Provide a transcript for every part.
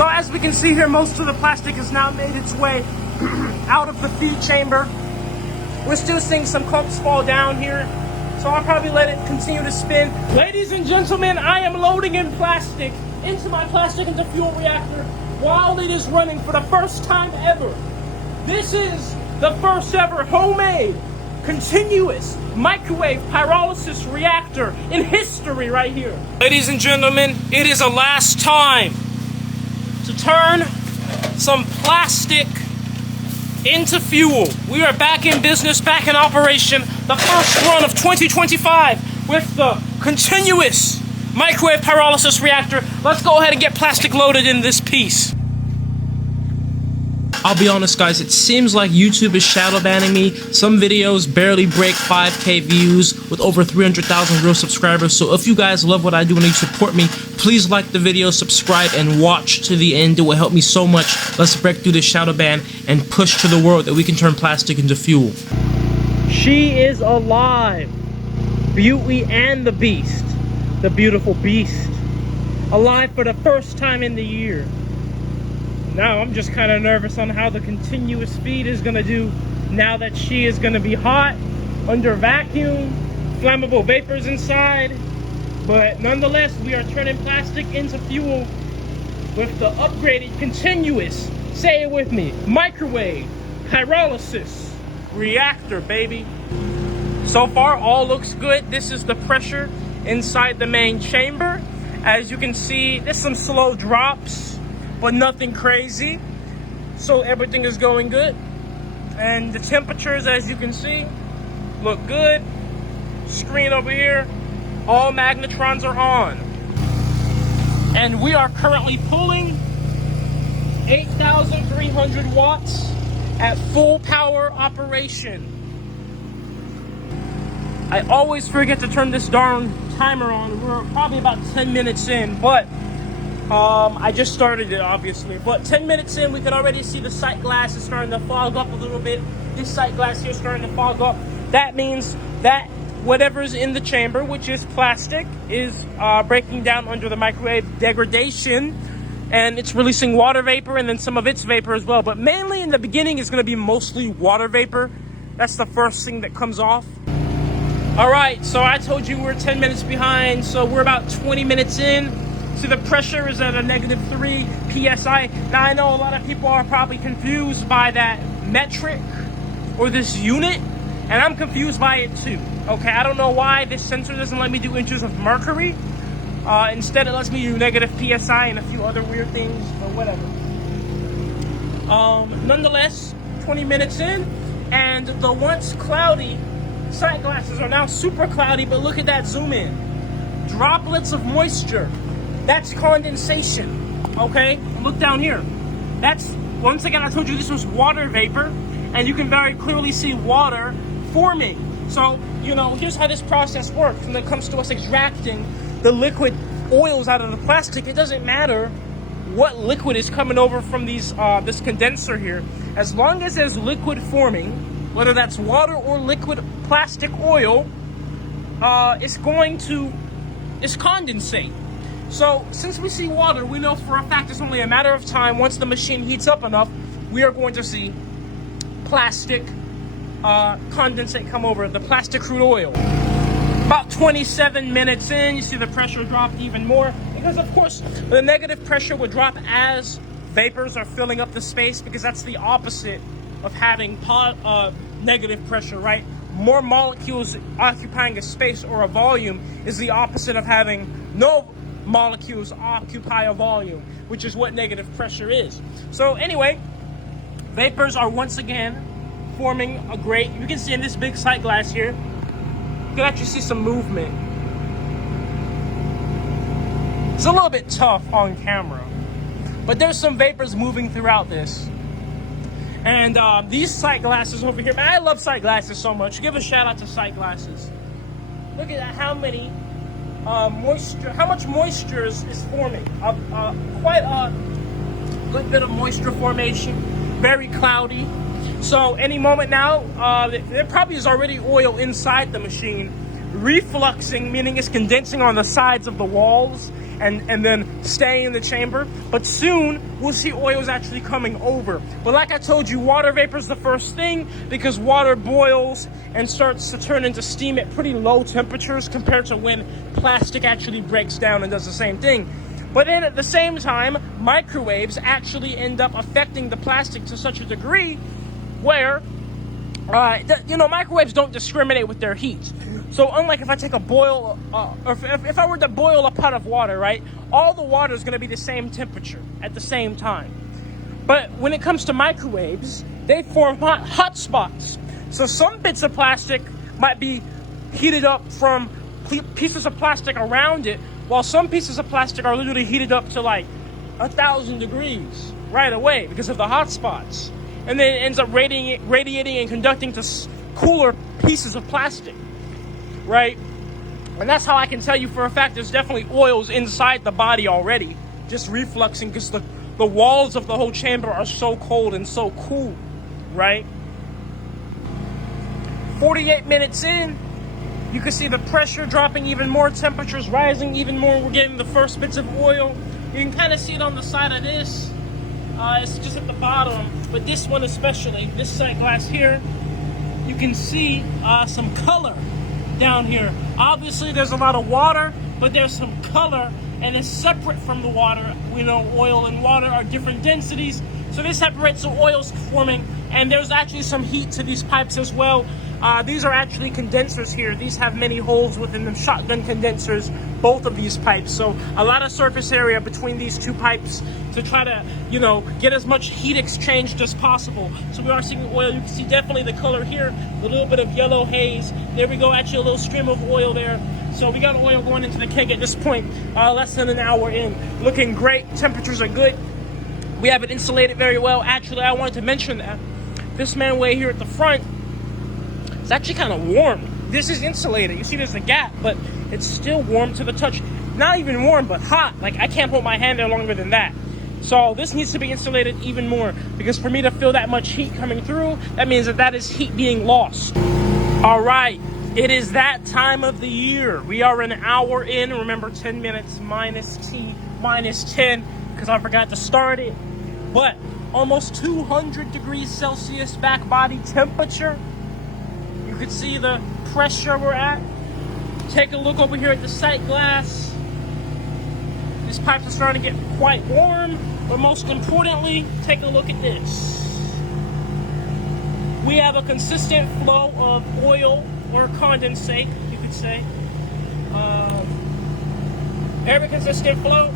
So as we can see here, most of the plastic has now made its way out of the feed chamber. We're still seeing some clumps fall down here, so I'll probably let it continue to spin. Ladies and gentlemen, I am loading in plastic into my plastic into fuel reactor while it is running for the first time ever. This is the first ever homemade, continuous microwave pyrolysis reactor in history right here. Ladies and gentlemen, it is a last time to turn some plastic into fuel. We are back in business, back in operation. The first run of 2025 with the continuous microwave pyrolysis reactor. Let's go ahead and get plastic loaded in this piece. I'll be honest, guys, it seems like YouTube is shadow banning me. Some videos barely break 5K views with over 300,000 real subscribers. So if you guys love what I do and you support me, please like the video, subscribe, and watch to the end. It will help me so much. Let's break through this shadow ban and push to the world that we can turn plastic into fuel. She is alive. Beauty and the Beast. The beautiful beast. Alive for the first time in the year. Now I'm just kind of nervous on how the continuous feed is going to do now that she is going to be hot, under vacuum, flammable vapors inside. But nonetheless, we are turning plastic into fuel with the upgraded continuous, say it with me, microwave pyrolysis reactor, baby. So far, all looks good. This is the pressure inside the main chamber. As you can see, there's some slow drops, but nothing crazy. So everything is going good. And the temperatures, as you can see, look good. Screen over here, all magnetrons are on. And we are currently pulling 8,300 watts at full power operation. I always forget to turn this darn timer on. We're probably about 10 minutes in, but I just started it, obviously. But 10 minutes in, we can already see the sight glass is starting to fog up a little bit. This sight glass here is starting to fog up. That means that whatever's in the chamber, which is plastic, is breaking down under the microwave degradation, and it's releasing water vapor and then some of its vapor as well. But mainly in the beginning, it's going to be mostly water vapor. That's the first thing that comes off. All right, so I told you we're 10 minutes behind, so we're about 20 minutes in. So the pressure is at a -3 PSI. Now I know a lot of people are probably confused by that metric or this unit, and I'm confused by it too. Okay, I don't know why this sensor doesn't let me do inches of mercury. Instead it lets me do -PSI and a few other weird things, or whatever. Nonetheless, 20 minutes in, and the once cloudy sight glasses are now super cloudy, but look at that zoom in. Droplets of moisture. That's condensation, okay? Look down here. That's, once again, I told you this was water vapor, and you can very clearly see water forming. So, you know, here's how this process works when it comes to us extracting the liquid oils out of the plastic. It doesn't matter what liquid is coming over from these this condenser here. As long as there's liquid forming, whether that's water or liquid plastic oil, it's going to condensate. So since we see water, we know for a fact it's only a matter of time. Once the machine heats up enough, we are going to see plastic condensate come over, the plastic crude oil. About 27 minutes in, you see the pressure dropped even more, because of course the negative pressure would drop as vapors are filling up the space, because that's the opposite of having negative pressure, right? More molecules occupying a space or a volume is the opposite of having no molecules occupy a volume, which is what negative pressure is. So anyway, vapors are once again forming a great, you can see in this big sight glass here, you can actually see some movement. It's a little bit tough on camera, but there's some vapors moving throughout this. And these sight glasses over here, man, I love sight glasses so much. Give a shout out to sight glasses. Look at how many how much moisture is forming. Quite a good bit of moisture formation. Very cloudy. So any moment now, there probably is already oil inside the machine, refluxing, meaning it's condensing on the sides of the walls and then staying in the chamber. But soon we'll see oils actually coming over. But like I told you, water vapor is the first thing, because water boils and starts to turn into steam at pretty low temperatures compared to when plastic actually breaks down and does the same thing. But then at the same time, microwaves actually end up affecting the plastic to such a degree where microwaves don't discriminate with their heat. So unlike if I take a boil, or if I were to boil a pot of water, right, all the water is going to be the same temperature at the same time. But when it comes to microwaves, they form hot spots. So some bits of plastic might be heated up from pieces of plastic around it, while some pieces of plastic are literally heated up to like 1,000 degrees right away because of the hot spots. And then it ends up radiating and conducting to cooler pieces of plastic, right? And that's how I can tell you for a fact there's definitely oils inside the body already, just refluxing because the walls of the whole chamber are so cold and so cool, right? 48 minutes in, you can see the pressure dropping even more, temperatures rising even more. We're getting the first bits of oil. You can kind of see it on the side of this. It's just at the bottom, but this one especially, this sight glass here, you can see some color down here. Obviously there's a lot of water, but there's some color, and it's separate from the water. We know oil and water are different densities, so this separates the oils forming, and there's actually some heat to these pipes as well. These are actually condensers here. These have many holes within them, shotgun condensers, both of these pipes. So a lot of surface area between these two pipes to try to, get as much heat exchanged as possible. So we are seeing oil. You can see definitely the color here, a little bit of yellow haze. There we go, actually a little stream of oil there. So we got oil going into the keg at this point, less than an hour in. Looking great, temperatures are good. We have it insulated very well. Actually, I wanted to mention that this manway here at the front, it's actually kind of warm. This is insulated. You see there's a gap, but it's still warm to the touch. Not even warm, but hot. Like I can't put my hand there longer than that. So this needs to be insulated even more, because for me to feel that much heat coming through, that means that is heat being lost. All right, it is that time of the year. We are an hour in. Remember, 10 minutes minus T minus 10, because I forgot to start it. But almost 200 degrees Celsius back body temperature. You can see the pressure we're at. Take a look over here at the sight glass. These pipes are starting to get quite warm, but most importantly, take a look at this. We have a consistent flow of oil, or condensate, you could say. Very consistent flow.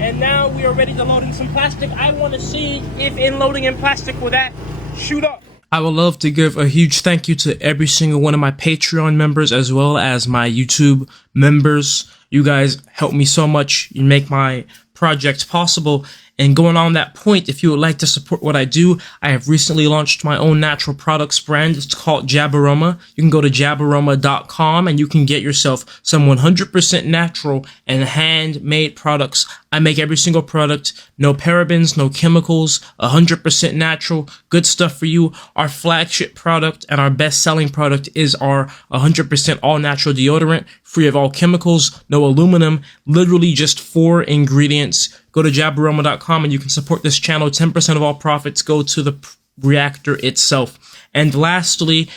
And now we are ready to load in some plastic. I want to see if in loading in plastic will that shoot up. I would love to give a huge thank you to every single one of my Patreon members as well as my YouTube members. You guys help me so much. You make my project possible. And going on that point, if you would like to support what I do, I have recently launched my own natural products brand. It's called Jabaroma. You can go to jabaroma.com and you can get yourself some 100% natural and handmade products. I make every single product, no parabens, no chemicals, 100% natural, good stuff for you. Our flagship product and our best-selling product is our 100% all-natural deodorant, free of all chemicals, no aluminum, literally just 4 ingredients. Go to jabaroma.com and you can support this channel. 10% of all profits go to the reactor itself. And lastly,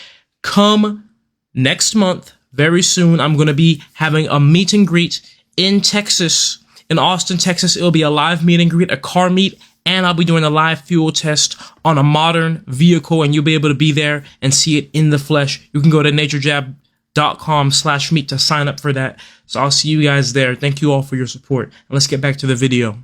come next month, very soon, I'm going to be having a meet and greet in Texas, in Austin, Texas. It'll be a live meet and greet, a car meet, and I'll be doing a live fuel test on a modern vehicle, and you'll be able to be there and see it in the flesh. You can go to naturejab.com/meet to sign up for that. So I'll see you guys there. Thank you all for your support. And let's get back to the video.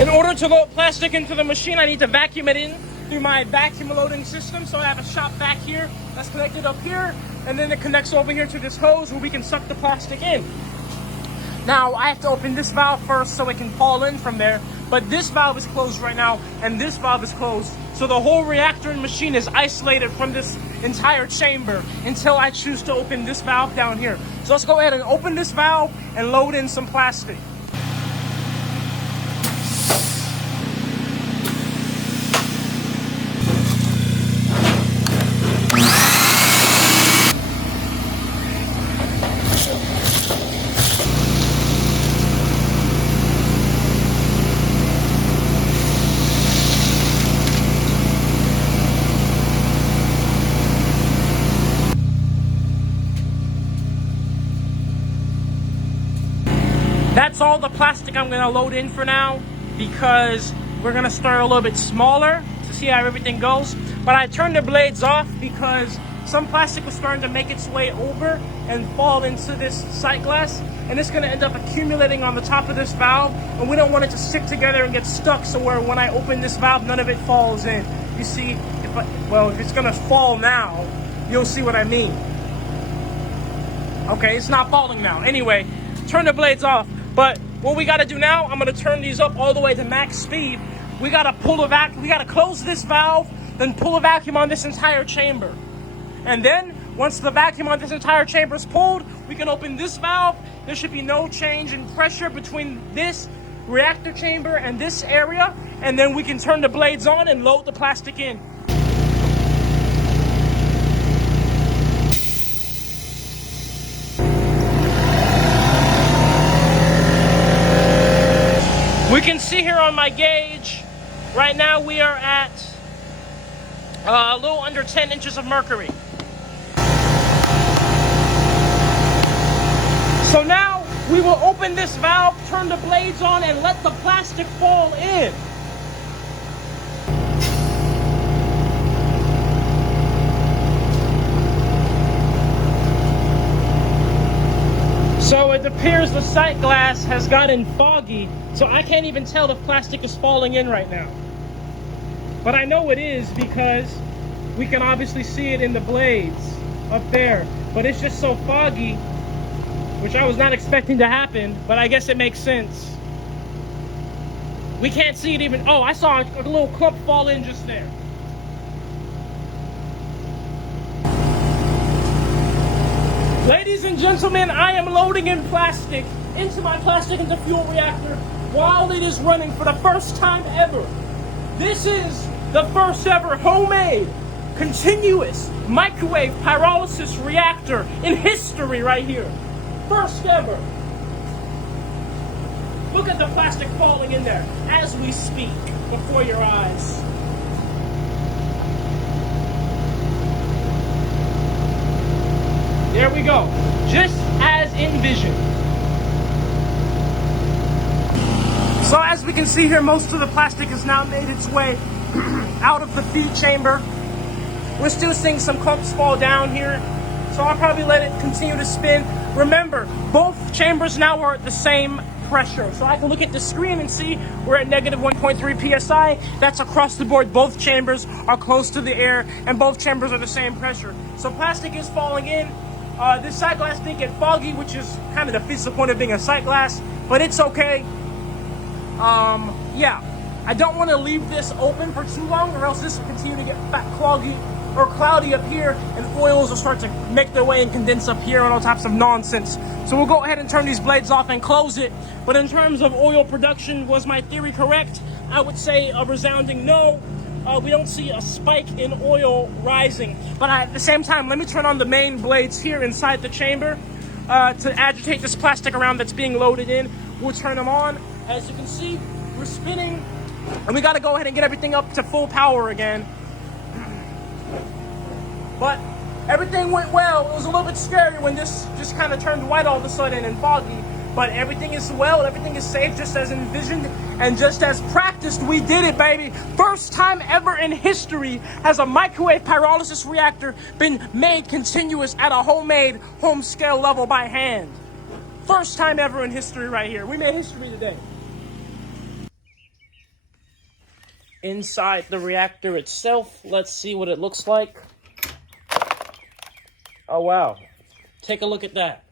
In order to load plastic into the machine, I need to vacuum it in through my vacuum loading system. So I have a shop vac here that's connected up here, and then it connects over here to this hose where we can suck the plastic in. Now I have to open this valve first so it can fall in from there, but this valve is closed right now and this valve is closed. So the whole reactor and machine is isolated from this entire chamber until I choose to open this valve down here. So let's go ahead and open this valve and load in some plastic. that's all the plastic I'm gonna load in for now, because we're gonna start a little bit smaller to see how everything goes. But I turned the blades off because some plastic was starting to make its way over and fall into this sight glass, and it's gonna end up accumulating on the top of this valve, and we don't want it to stick together and get stuck, so where when I open this valve, none of it falls in. You see, if it's gonna fall now, you'll see what I mean. Okay, it's not falling now. Anyway, turn the blades off. But what we gotta do now, I'm gonna turn these up all the way to max speed. We gotta we gotta close this valve, then pull a vacuum on this entire chamber. And then, once the vacuum on this entire chamber is pulled, we can open this valve. There should be no change in pressure between this reactor chamber and this area. And then we can turn the blades on and load the plastic in. We can see here on my gauge, right now we are at a little under 10 inches of mercury. So now we will open this valve, turn the blades on, and let the plastic fall in. So it appears the sight glass has gotten foggy, so I can't even tell if plastic is falling in right now. But I know it is because we can obviously see it in the blades up there. But it's just so foggy, which I was not expecting to happen, but I guess it makes sense. We can't see it even. Oh, I saw a little clump fall in just there. Ladies and gentlemen, I am loading in plastic into my plastic into fuel reactor while it is running for the first time ever. This is the first ever homemade continuous microwave pyrolysis reactor in history right here. First ever. Look at the plastic falling in there as we speak before your eyes. There we go. Just as envisioned. So as we can see here, most of the plastic has now made its way out of the feed chamber. We're still seeing some clumps fall down here, so I'll probably let it continue to spin. Remember, both chambers now are at the same pressure. So I can look at the screen and see we're at negative 1.3 psi. That's across the board. Both chambers are close to the air, and both chambers are the same pressure. So plastic is falling in. This sight glass did get foggy, which is kind of defeats the point of being a sight glass, but it's okay. Yeah, I don't want to leave this open for too long, or else this will continue to get cloudy up here, and oils will start to make their way and condense up here and all types of nonsense. So we'll go ahead and turn these blades off and close it. But in terms of oil production, was my theory correct? I would say a resounding no. We don't see a spike in oil rising. But at the same time, let me turn on the main blades here inside the chamber to agitate this plastic around that's being loaded in. We'll turn them on. As you can see, we're spinning, and we got to go ahead and get everything up to full power again. But everything went well. It was a little bit scary when this just kind of turned white all of a sudden and foggy. But everything is well, everything is safe, just as envisioned and just as practiced. We did it, baby. First time ever in history has a microwave pyrolysis reactor been made continuous at a homemade, home scale level by hand. First time ever in history right here. We made history today. Inside the reactor itself, let's see what it looks like. Oh, wow. Take a look at that.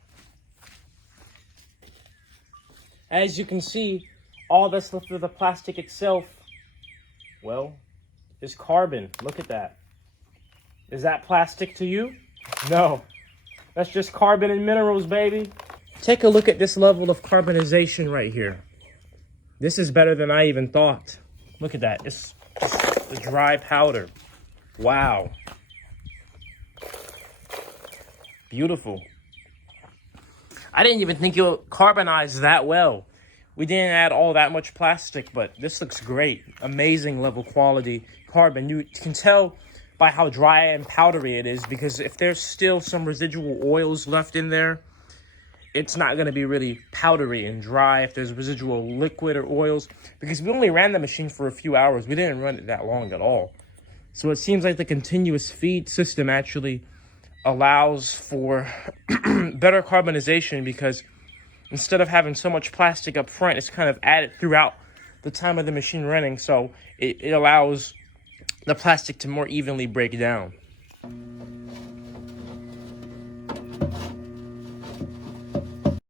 As you can see, all that's left of the plastic itself, well, is carbon. Look at that. Is that plastic to you? No. That's just carbon and minerals, baby. Take a look at this level of carbonization right here. This is better than I even thought. Look at that. It's the dry powder. Wow. Beautiful. I didn't even think it would carbonize that well. We didn't add all that much plastic, but this looks great. Amazing level quality carbon. You can tell by how dry and powdery it is, because if there's still some residual oils left in there, it's not going to be really powdery and dry if there's residual liquid or oils, because we only ran the machine for a few hours. We didn't run it that long at all. So it seems like the continuous feed system actually allows for better carbonization, because instead of having so much plastic up front, it's kind of added throughout the time of the machine running. So it allows the plastic to more evenly break down.